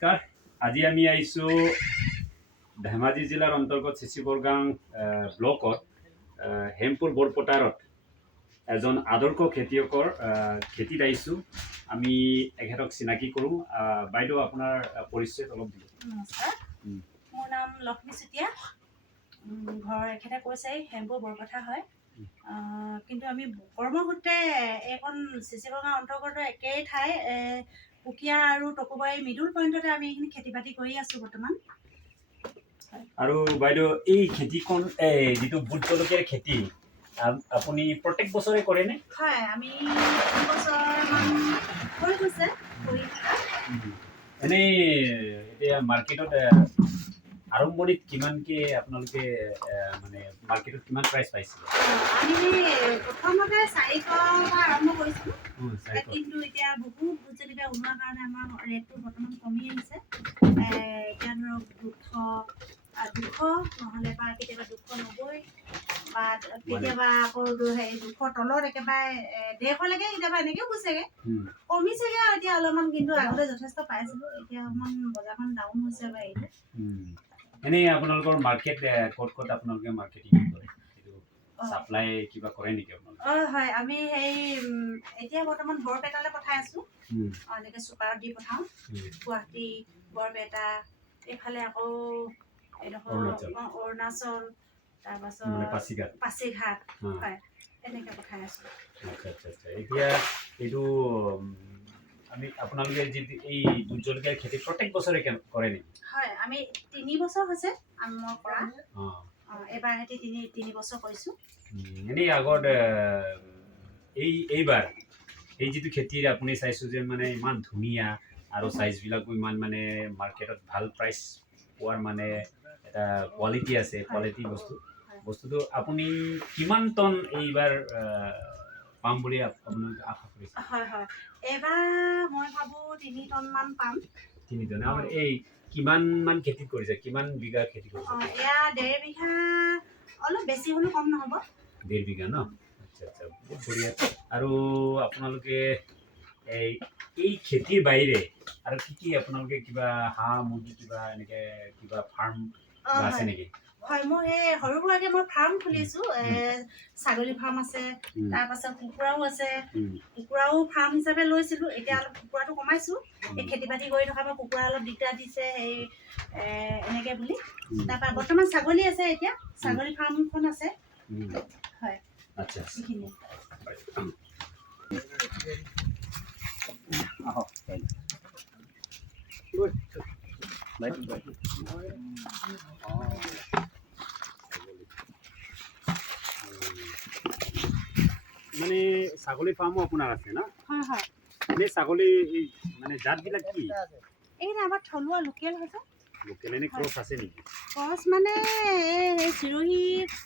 নমস্কাৰ। আজি আমি আহিছোঁ ধেমাজি জিলাৰ অন্তৰ্গত চিচিবৰগাং ব্লকত হেমপুৰ বৰপথাৰত এজন আদৰ্শ খেতিয়কৰ খেতিত আহিছোঁ। আমি এখেতক চিনাকি কৰোঁ। বাইদেউ, আপোনাৰ পৰিচয় অলপ দিব। নমস্কাৰ, মোৰ নাম লক্ষ্মী চুতীয়া। ঘৰ এখেতে কৈছে হেমপুৰ বৰপথাৰ হয়। কিন্তু আমি কৰ্মসূত্ৰে এইখন চিচিবৰগাঁও অন্তৰ্গত একেই ঠাই পুকীয়া আৰু টকুবাৰী মিডল পইণ্টতে আমি এইখিনি খেতি বাতি কৰি আছোঁ বৰ্তমান। আৰু বাইদেউ, এই খেতিখন যিটো ভোট জলকীয়াৰ খেতি আপুনি প্ৰত্যেক বছৰে কৰেনে? হয়, আমি 2 বছৰমান হৈ গৈছে কৰি থকা। এনেই এতিয়া মাৰ্কেটত আৰম্ভণিত কিমানকে আপোনালোকে মানে মাৰ্কেটত কিমান প্ৰাইচ পাইছিলে? আমি প্ৰথমতে 400 পৰা আৰম্ভ কৰিছিলোঁ, কিন্তু এতিয়া বহুত ভোট জলকীয়া ওলোৱাৰ কাৰণে আমাৰ ৰেটটো বৰ্তমান কমি আহিছে। এতিয়া ধৰক 200 নহ'লে বা কেতিয়াবা 290 বা কেতিয়াবা আকৌ 200 তলত একেবাৰে 150লৈকে কেতিয়াবা এনেকেও গৈছেগৈ। কমিছেগৈ আৰু এতিয়া অলপমান, কিন্তু আগতে যথেষ্ট পাইছিলোঁ। এতিয়া অকণমান বজাৰখন ডাউন হৈছে বা এইটো। এনেই আপোনালোকৰ মাৰ্কেট ক'ত ক'ত আপোনালোকে মাৰ্কেটিং কৰে? চাপ্লাই কিবা কৰে নেকি আপোনালোকে? হয়, আমি এতিয়া বৰ্তমান বৰপেটালৈ পঠাই আছোঁ। এনেকৈ চুপাৰত দি পঠাওঁ। গুৱাহাটী, বৰপেটা, এইফালে আকৌ এডোখৰ অৰুণাচল, তাৰপাছত পাছিঘাট, হয়, এনেকৈ পঠাই আছোঁ। আচ্ছা। এতিয়া এইটো আপোনালোকে এই ভোট জলকীয়াৰ খেতি প্ৰত্যেক বছৰে কৰে নেকি? হয়, আমি 3 বছৰ হৈছে মই কৰা। এইবাৰ সিহঁতি 3 বছৰ কৰিছোঁ। এনেই আগত এইবাৰ এই যিটো খেতিৰ আপুনি চাইছোঁ যে মানে ইমান ধুনীয়া আৰু চাইজবিলাকো ইমান মানে মাৰ্কেটত ভাল প্ৰাইচ পোৱাৰ মানে এটা কোৱালিটি আছে, কোৱালিটি বস্তুটো আপুনি কিমান টন এইবাৰ পাম বুলি আপোনালোকে আশা কৰিছে? হয়, এইবাৰ মই ভাবোঁ 3 টনমান পাম। 3 টন। আমাৰ এই কিমান মান খেতি কৰিছে? কিমান বিঘা খেতি কৰিছে? এয়া 1.5 বিঘা, অলপ বেছি হ'লেও কম নহ'ব। 1.5 বিঘা ন? আচ্ছা, বহুত বঢ়িয়া। আৰু আপোনালোকে এই খেতিৰ বাহিৰে আৰু কি আপোনালোকে কিবা হাঁহ মুৰ্গী কিবা এনেকে কিবা ফাৰ্ম আছে নেকি? হয়, মোৰ সৰু সুৰাকে মই ফাৰ্ম খুলিছোঁ। ছাগলী ফাৰ্ম আছে, তাৰপাছত কুকুৰাও আছে। কুকুৰাও ফাৰ্ম হিচাপে লৈছিলোঁ, এতিয়া অলপ কুকুৰাটো কমাইছোঁ। এই খেতি বাতি কৰি থকা মই কুকুৰা অলপ দিগদাৰ দিছে এনেকৈ বুলি। তাৰপৰা বৰ্তমান ছাগলী আছে, এতিয়া ছাগলী ফাৰ্মখন আছে। হয়, আচ্ছা, সেইখিনি। মানে ছাগলী ফাৰ্মো আপোনাৰ আছে ন? হয়। এনেই ছাগলী মানে জাতবিলাক কি? এইখিনি আমাৰ থলুৱা লোকেল হৈছে। লোকেল এনে ক্ৰছ আছে নেকি? ক্ৰছ মানে এই চিৰহি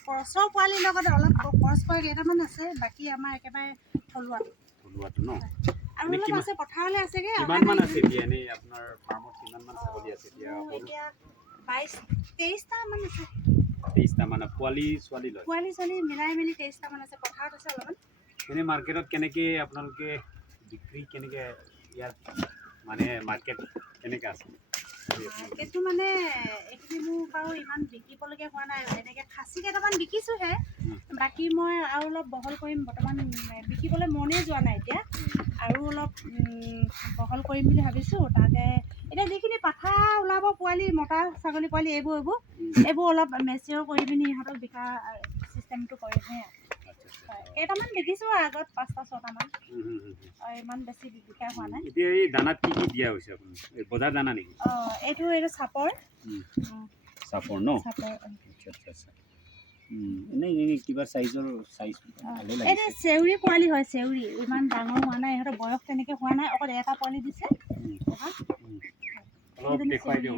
ক্ৰছৰ পোৱালিৰ লগত অলপ ক্ৰছ কৰা কেইটামান আছে, বাকী আমাৰ একেবাৰে থলুৱাটো ন? আৰু অলপ আছে, পথাৰলৈ আছেগৈ। কিমান মান আছে এতিয়া এনেই আপোনাৰ ফাৰ্মত? কিমান মান ছাগলী আছে এতিয়া? 22-23টা মান আছে। 23টা মানে পোৱালি ছোৱালী মিলাই মেলি 23টা মান আছে। পথাৰত আছে অলপমান। এনেই মাৰ্কেটত কেনেকৈ আপোনালোকে বিক্ৰী ইয়াৰ মানে মাৰ্কেট কেনেকৈ আছে? মাৰ্কেটটো মানে এইখিনি মোৰ বাৰু ইমান বিকিবলগীয়া হোৱা নাই। এনেকৈ খাচী কেইটামান বিকিছোঁহে। বাকী মই আৰু অলপ বহল কৰিম। বৰ্তমান বিকিবলৈ মনেই যোৱা নাই এতিয়া। আৰু অলপ বহল কৰিম বুলি ভাবিছোঁ। তাতে এতিয়া যিখিনি পাঠা ওলাব পোৱালি, মতা ছাগলী পোৱালি, এইবোৰ অলপ মেচিয়ৰ কৰি পিনি ইহঁতক বিকা চিষ্টেমটো কৰিমহে। কেইটামান বিকিছোঁ আগত, 5টা-6টামান। ইমান বেছি বিকা হোৱা নাই। এতিয়া এই দানাত কি দিয়া হৈছে আপুনি? বজাৰ দানা নেকি? এইটো চাপৰ। চাপৰ ন? আচ্ছা। এনেই কিবা চাইজ ভালেই লাগিছে। এনে চেউৰী পোৱালি হয়, চেউৰী ইমান ডাঙৰ হোৱা নাই। ইহঁতৰ বয়স তেনেকৈ হোৱা নাই, অকল এটা পোৱালি দিছে। অলপ দেখুৱাই দিয়ক।